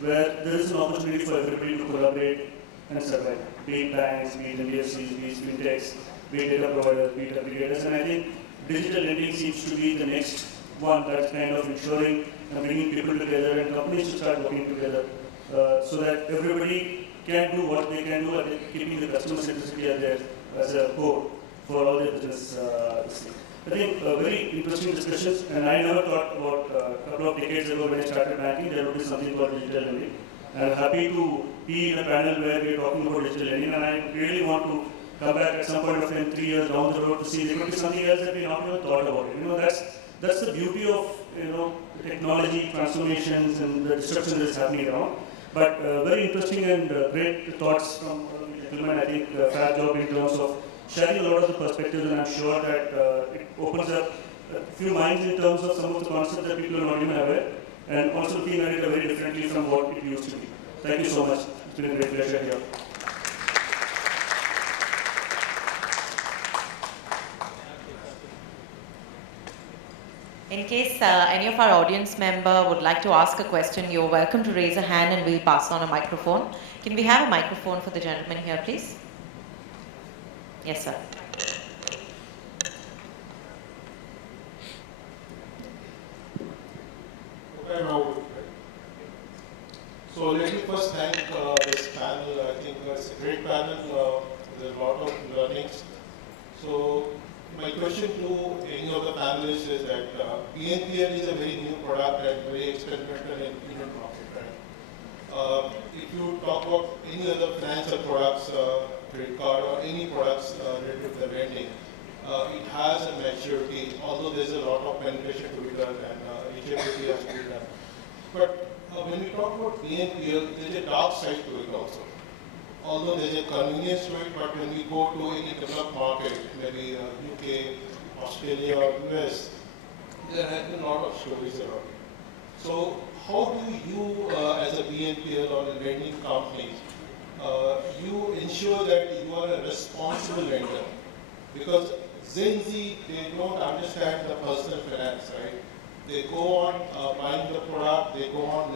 where there is an opportunity for everybody to collaborate and survive. Be it banks, be it NBFCs, be it fintechs, be it data providers, be it aggregators. And I think digital lending seems to be the next one that's kind of ensuring and bringing people together and companies to start working together so that everybody can do what they can do, keeping the customer centricity as a core for all their business. I think very interesting discussions, and I never thought about a couple of decades ago when I started banking, there would be something called digital lending. I'm happy to be in a panel where we're talking about digital lending, and I really want to come back at some point of time, 3 years down the road, to see there could be something else that we not even thought about. That's the beauty of technology transformations and the disruption that's happening around. But very interesting and great thoughts from all of you gentlemen. I think fair job in terms of sharing a lot of the perspectives, and I'm sure that it opens up a few minds in terms of some of the concepts that people are not even aware, and also looking at it very differently from what it used to be. Thank you so much. It's been a great pleasure here. In case any of our audience member would like to ask a question, you're welcome to raise a hand and we'll pass on a microphone. Can we have a microphone for the gentleman here, please? Yes, sir. So let me first thank this panel. I think it's a great panel. There's a lot of learnings. So my question to any of the panelists is that BNPL is a very new product and very experimental in Indian market, right? If you talk about any other financial products, credit card or any products related to the lending, it has a maturity, although there's a lot of penetration to be done and eligibility has to be done. But when we talk about BNPL, there's a dark side to it also. Although there's a convenience to it, but when we go to any developed market, maybe UK, Australia or US, there have been a lot of stories around it. So how do you, as a BNPL or a lending company, you ensure that you are a responsible lender? Because Gen Z, they don't understand the personal finance, right? They go on buying the product, they go on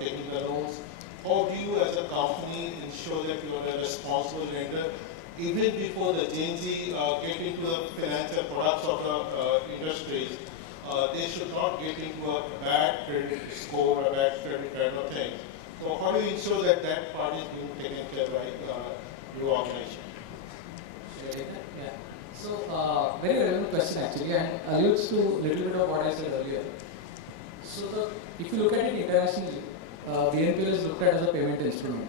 taking the loans. How do you as a company ensure that you are a responsible lender even before the Gen Z get into the financial products of the industries? They should not get into a bad credit score, a bad credit kind of thing. So how do you ensure that that part is being taken care by your organization? Yeah. So, very relevant question actually, and alludes to a little bit of what I said earlier. So, if you look at it internationally, BNPL is looked at as a payment instrument.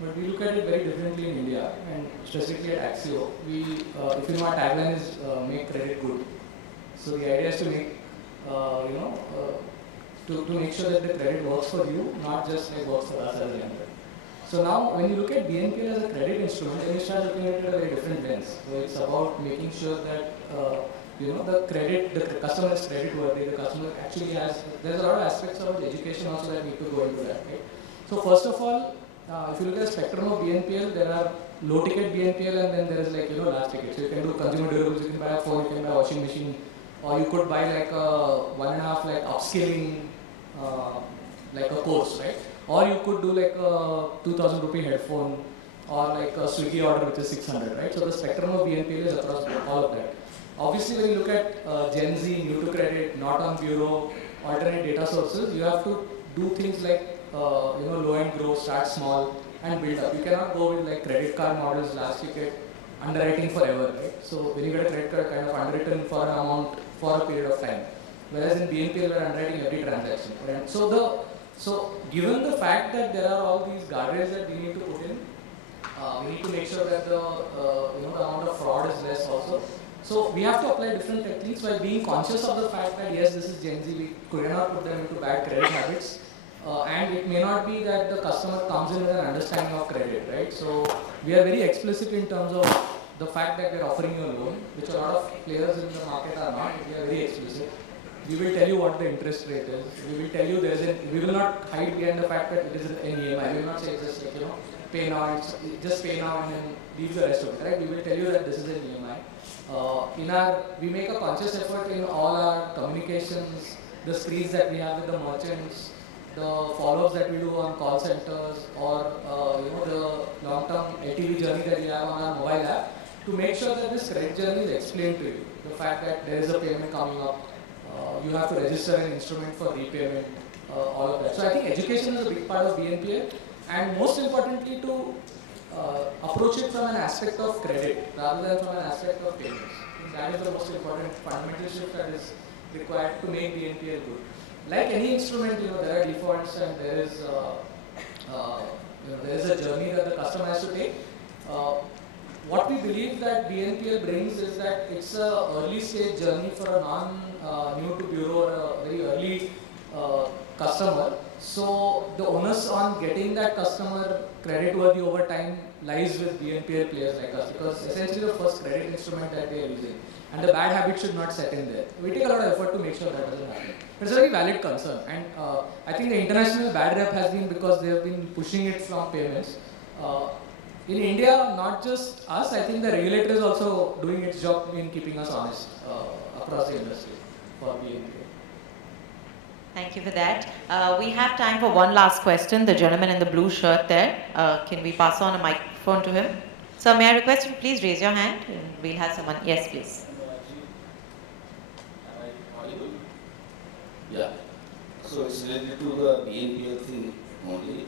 But we look at it very differently in India, and specifically at Axio. If you know, our tagline is make credit good. So the idea is to make, to make sure that the credit works for you, not just like works for us as a lender. So now, when you look at BNPL as a credit instrument, then you start looking at it a very different lens. So it's about making sure that the customer is credit worthy, the customer actually has, there's a lot of aspects of education also that need to go into that, right? So first of all, if you look at the spectrum of BNPL, there are low ticket BNPL and then there is like, large ticket. So you can do consumer durables, you can buy a phone, you can buy a washing machine, or you could buy like a 1.5 like upskilling, like a course, right? Or you could do like a 2,000 rupee headphone or like a Swiggy order which is 600, right? So the spectrum of BNPL is across all of that. Obviously, when you look at Gen Z, new to credit, not on bureau, alternate data sources, you have to do things like low and grow, start small, and build up. You cannot go with like credit card models, large ticket, underwriting forever, right? So when you get a credit card, kind of underwritten for an amount for a period of time. Whereas in BNPL, we're underwriting every transaction. Right? So given the fact that there are all these guardrails that we need to put in, we need to make sure that the amount of fraud is less also. So we have to apply different techniques while being conscious of the fact that yes, this is Gen Z, we cannot put them into bad credit habits. And it may not be that the customer comes in with an understanding of credit, right? So we are very explicit in terms of the fact that we are offering you a loan, which a lot of players in the market are not. We are very explicit. We will tell you what the interest rate is. We will tell you we will not hide behind the fact that it is an EMI. We will not say just like, pay now, just pay now and then leave the rest of it, right? We will tell you that this is an EMI. We make a conscious effort in all our communications, the screens that we have with the merchants, the follow-ups that we do on call centers, or the long-term LTV journey that we have on our mobile app, to make sure that this credit journey is explained to you. The fact that there is a payment coming up, you have to register an instrument for repayment, all of that. So I think education is a big part of BNPL, and most importantly to approach it from an aspect of credit rather than from an aspect of payments. That is the most important fundamental shift that is required to make BNPL good. Like any instrument, there are defaults and there is a journey that the customer has to take. What we believe that BNPL brings is that it's an early stage journey for a new to bureau or a very early customer. So the onus on getting that customer credit worthy over time lies with BNPL players like us, because essentially the first credit instrument that they are using, and the bad habit should not set in there. We take a lot of effort to make sure that doesn't happen. It's a very valid concern, and I think the international bad rep has been because they have been pushing it from payments. In India, not just us, I think the regulator is also doing its job in keeping us honest across the industry for BNPL. Thank you for that. We have time for one last question. The gentleman in the blue shirt there. Can we pass on a microphone to him? So may I request you please raise your hand and we'll have someone. Yes, please. Yeah. So it's related to the BNPL thing only.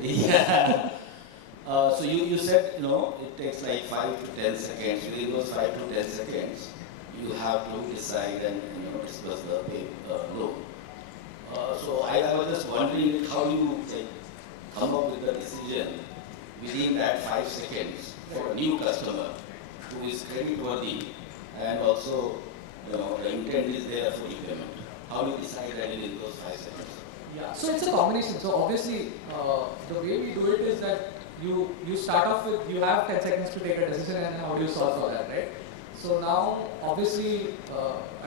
Yeah. So you said, it takes like 5 to 10 seconds. Within those 5 to 10 seconds, you have to decide and discuss the loan. So I was just wondering how you come up with the decision within that 5 seconds for a new customer who is credit worthy and also the intent is there for repayment. How do you decide that in those 5 seconds? Yeah, so it's a combination. So obviously, the way we do it is that you start off with, you have 10 seconds to take a decision, and then how do you solve for that, right? So now, obviously,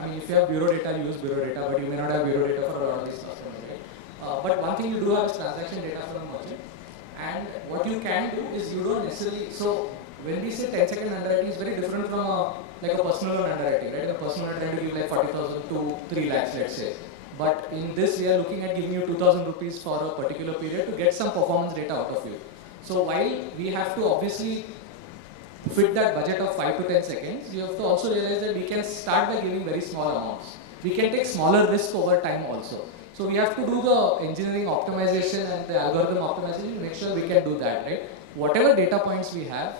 if you have bureau data, you use bureau data, but you may not have bureau data for a lot of these customers, right? But one thing you do have is transaction data from the merchant, and what you can do is you don't necessarily, so when we say 10-second underwriting is very different from a personal loan underwriting, right? A personal underwriting will give like 40,000 to 3 lakhs, let's say. But in this, we are looking at giving you 2,000 rupees for a particular period to get some performance data out of you. So while we have to obviously fit that budget of 5 to 10 seconds, you have to also realize that we can start by giving very small amounts. We can take smaller risk over time also. So we have to do the engineering optimization and the algorithm optimization to make sure we can do that, right? Whatever data points we have,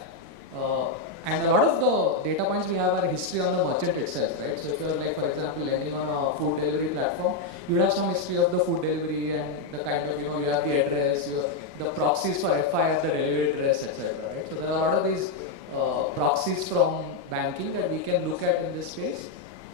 and a lot of the data points we have are history on the merchant itself, right? So if you're like, for example, lending on a food delivery platform, you have some history of the food delivery and the kind of, you have the address, the proxies for FI at the delivery address, etc., right? So there are a lot of these proxies from banking that we can look at in this space.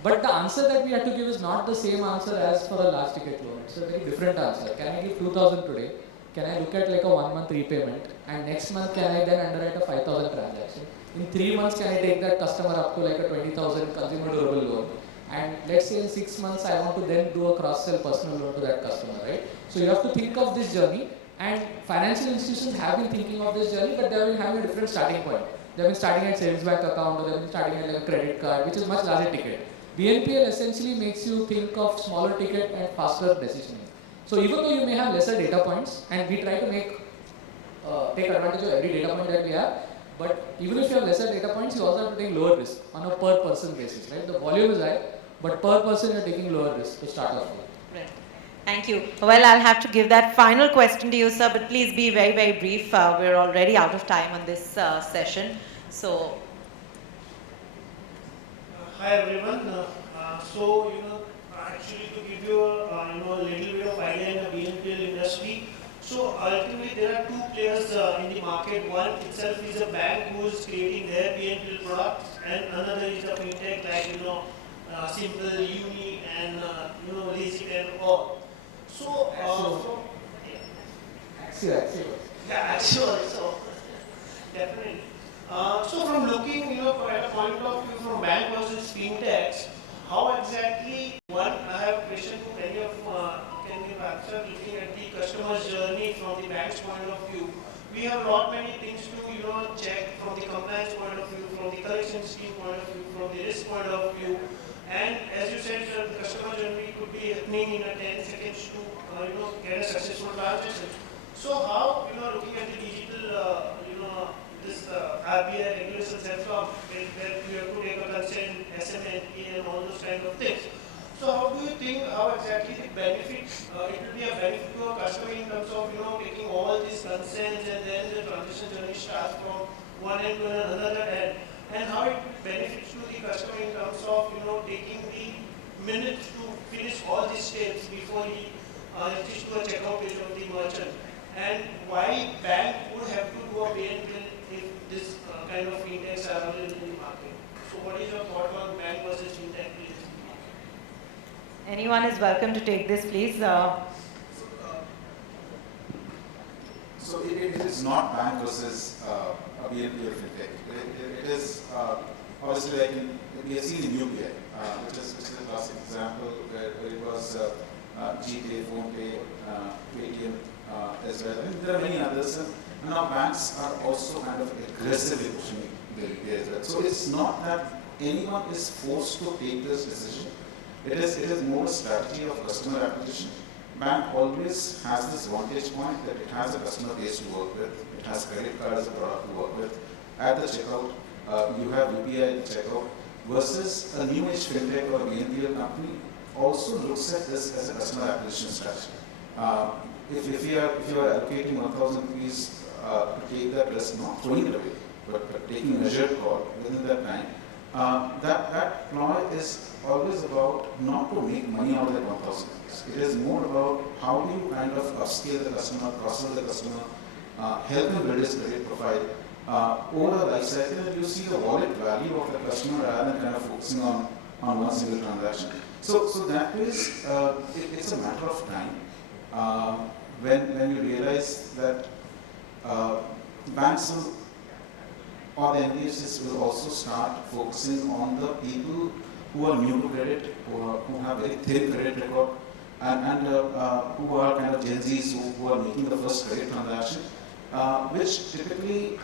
But the answer that we have to give is not the same answer as for a large ticket loan. It's a very different answer. Can I give 2,000 today? Can I look at like a 1 month repayment? And next month, can I then underwrite a 5,000 transaction? in 3 months can I take that customer up to like a 20,000 consumer durable loan? And let's say in 6 months I want to then do a cross-sell personal loan to that customer, right? So you have to think of this journey, and financial institutions have been thinking of this journey, but they have been having a different starting point. They have been starting at savings bank account, or they have been starting at like a credit card, which is much larger ticket. BNPL essentially makes you think of smaller ticket and faster decisioning. So even though you may have lesser data points, and we try to take advantage of every data point that we have, but even if you have lesser data points, you also have to take lower risk on a per person basis, right? The volume is high, but per person you're taking lower risk to start off with. Right. Thank you. Well, I'll have to give that final question to you, sir, but please be very, very brief. We're already out of time on this session. So, Hi everyone. Actually to give you a little bit of idea in the BNPL industry. So ultimately there are two players in the market. One itself is a bank who is creating their BNPL products, and another is a fintech like Simple, Uni, and Lazy and all. So Axio. yeah, actually, so definitely. So from looking, at a point of view from bank versus fintechs, how exactly, one, I have a question to many of can you answer, looking at the customer's journey from the bank's point of view. We have lot many things to, check from the compliance point of view, from the collection scheme point of view, from the risk point of view. And as you said, the customer journey could be happening in a 10 seconds to, get a successful transaction. So how, looking at the digital, this RBI regulations and so on, where you have to take a consent, SMNP and all those kind of things. So how do you think, how exactly the benefit, it will be a benefit to a customer in terms of, taking all these consents and then the transition journey starts from one end to another end, and how it benefits to the customer in terms of, taking the minutes to finish all these steps before he reaches to a checkout page of the merchant, and why bank would have to do a BNPL if this kind of fintechs are available in the market. So what is your thought on bank versus fintech, please? anyone is welcome to take this, please. So it is not bank versus a BNPL fintech. It is obviously like we have seen in UPI, which is a classic example where it was GPay, PhonePe, Paytm as well. And there are many others. And now banks are also kind of aggressively pushing the UPI as well. So it's not that anyone is forced to take this decision. It is more a strategy of customer acquisition. Bank always has this vantage point that it has a customer base to work with. It has credit card as a product to work with. At the checkout, you have UPI at the checkout. Versus a new age fintech or a BNPL company also looks at this as a customer acquisition strategy. If you are allocating 1,000 rupees to take that risk, not throwing it away, but taking a measured call within that time, that ploy is always about not to make money out of that 1,000 rupees. It is more about how do you kind of upscale the customer, cross-sell the customer, help him build his credit profile. Over a life cycle, you see the wallet value of the customer rather than kind of focusing on one single transaction. So that is, it's a matter of time when you realize that banks will, or the NBFCs will also start focusing on the people who are new to credit, who have very thin credit record, and who are kind of Gen Zs who are making the first credit transaction, which typically,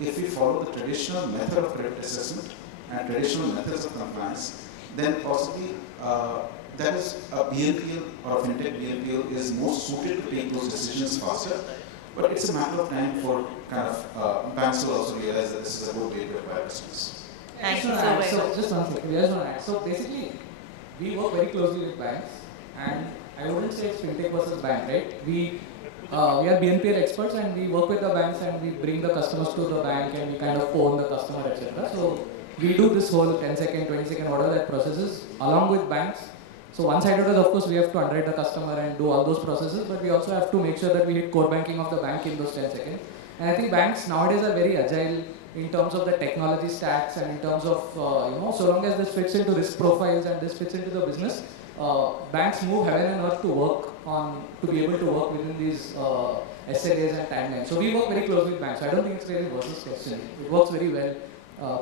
if we follow the traditional method of credit assessment and traditional methods of compliance, then possibly that is a BNPL or a fintech BNPL is more suited to take those decisions faster. But it's a matter of time for kind of banks will also realize that this is a good way to acquire customers. Thank you so very much. So just one second, just one add. So basically, we work very closely with banks, and I wouldn't say it's fintech versus bank, right? We are BNPL experts, and we work with the banks, and we bring the customers to the bank, and we kind of own the customer, etc. So we do this whole 10-second, 20-second order that processes along with banks. So one side of it, of course, we have to underwrite the customer and do all those processes, but we also have to make sure that we hit core banking of the bank in those 10 seconds. And I think banks nowadays are very agile in terms of the technology stacks and in terms of, so long as this fits into risk profiles and this fits into the business, banks move heaven and earth to work to be able to work within these SLAs and timelines. So we work very closely with banks. So I don't think it's really a versus question. It works very well.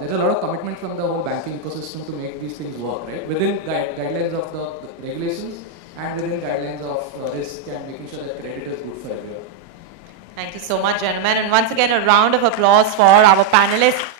There's a lot of commitment from the whole banking ecosystem to make these things work, right? Within guidelines of the regulations and within guidelines of risk and making sure that credit is good for everyone. Thank you so much, gentlemen. And once again, a round of applause for our panelists.